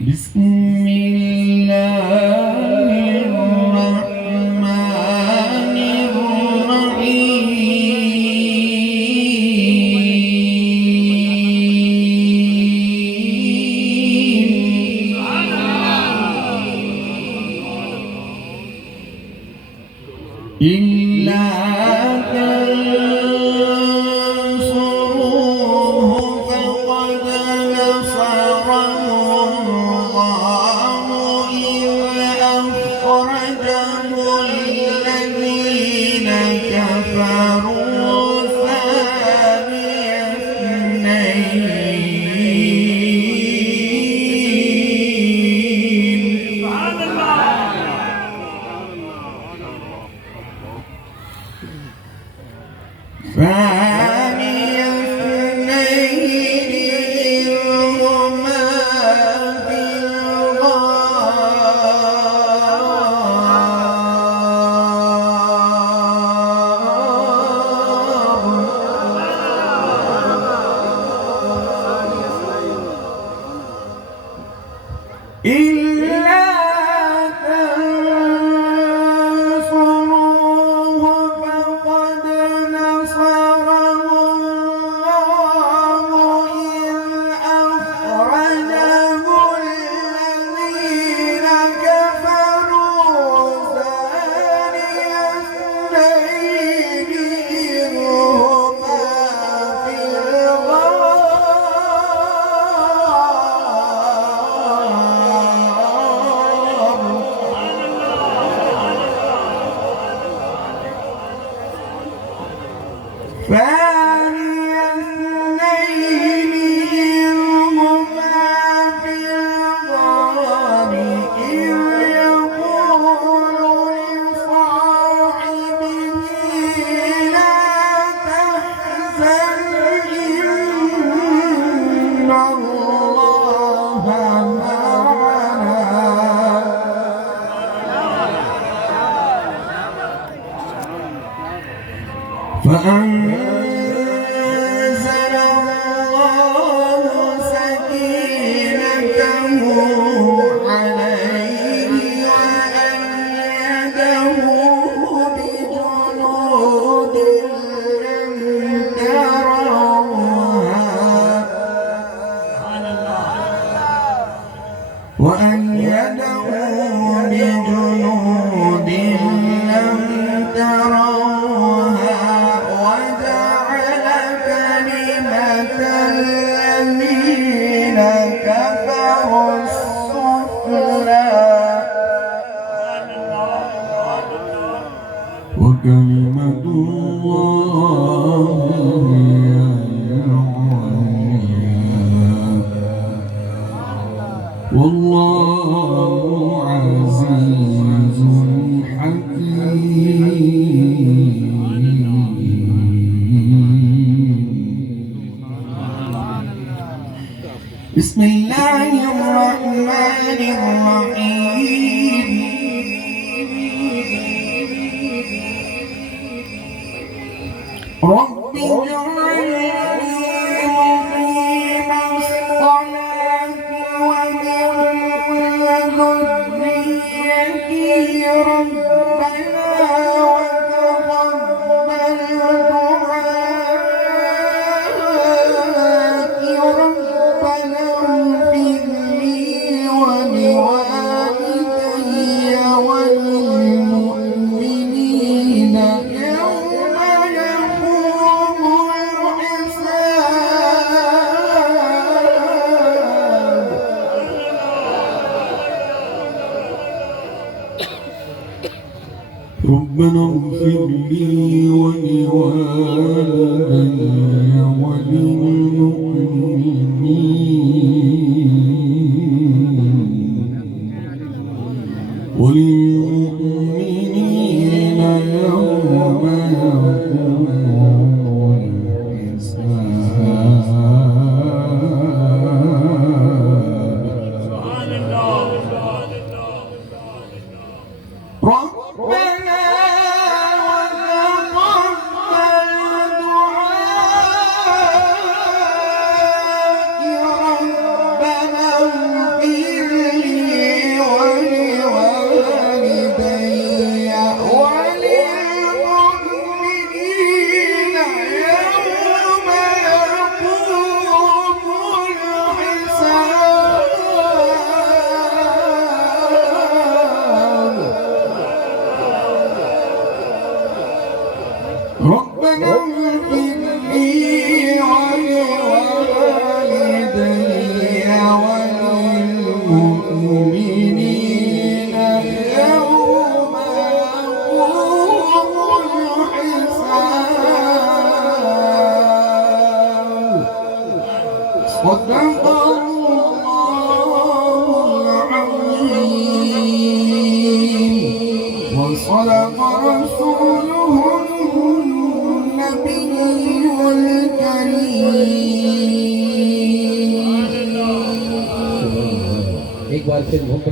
بسم الله الرحمن الرحيم إلا تنصروه فقد نصره الله إذ أخرجه الذين كفروا ثاني اثنين ثاني اثنين إذ هما في الغار إلا تنصروه فقد نصره الله إذ أخرجه الذين كفروا ثاني اثنين إذ هما في ثاني اثنين إذ هما في الغار إذ يقول لصاحبه لا تحزن إن الله معنا فأنزل الله سكينته عليه وأيده بجنود لم تروها وأيده بجنود لم تروها وجعل كلمة الذين كفروا السفلى وكلمة الله هي العليا والله عزيز حكيم. بسم الله الرحمن الرحيم رب اجعلني مقيم الصلاة ومن ذريتي ربنا وتقبل دعائي ربنا اغفر لي ولوالدي وللمؤمنين يوم يقوم الحساب. ربنا اغفر لي ولوالدي وللمؤمنين يوم يقوم الحساب. ربنا وتقبل دعاء صدق الله العظيم وصدق رسوله النبي الكريم. एक बार फिर मोहब्बत से